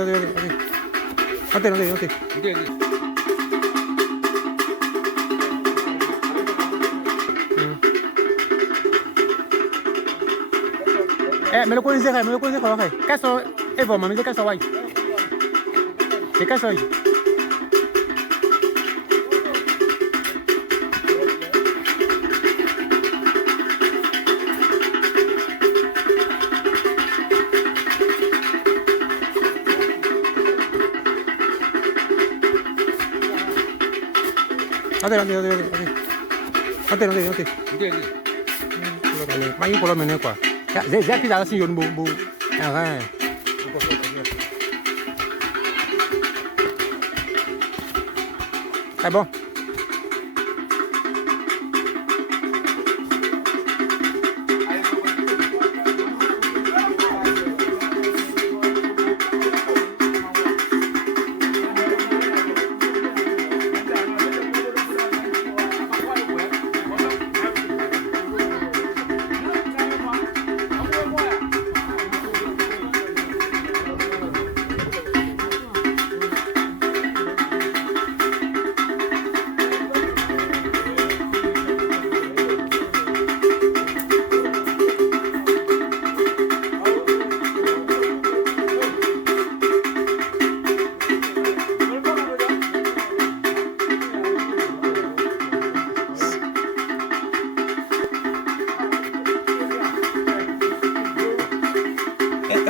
어때. Me lo puedes dejar, Caso, mami, de caso, guay. ¿Qué caso hay? 어때. 많이 골라면 quoi. J'ai appris là si on bou. Ah. C'est bon.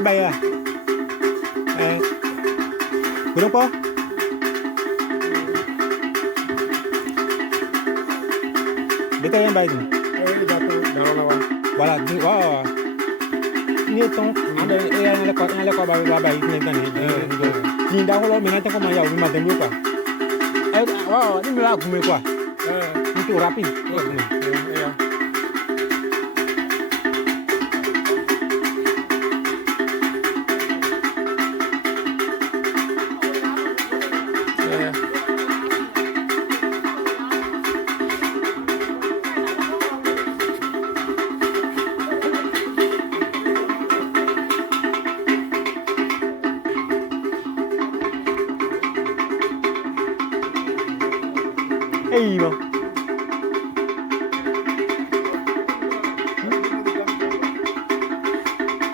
Bay à? Vừa đúng không? Để tay em bay đi. Voilà, wow. Ni tong, ada yang lekor bay ni kan ni. Ni dah kalau minat kau mayau ni macam tu kan. Wow, ni mula aku mekwa. Itu rapi. Bon.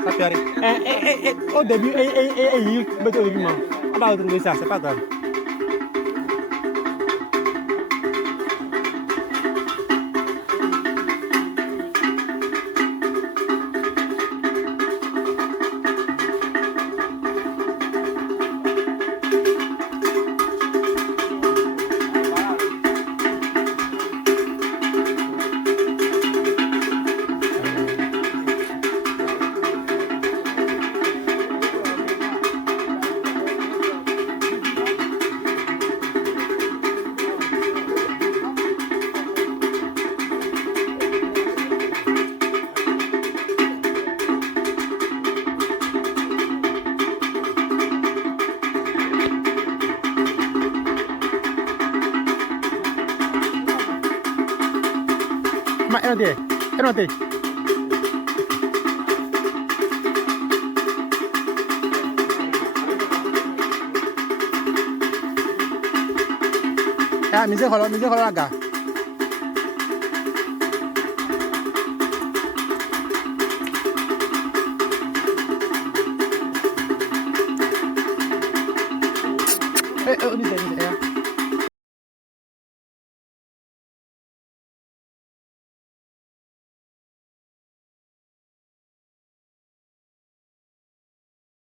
Ça peut arriver. Au début, au début, on va retrouver ça, c'est pas grave. Mak nanti. Ya, misal kalau agak. Bisa ya.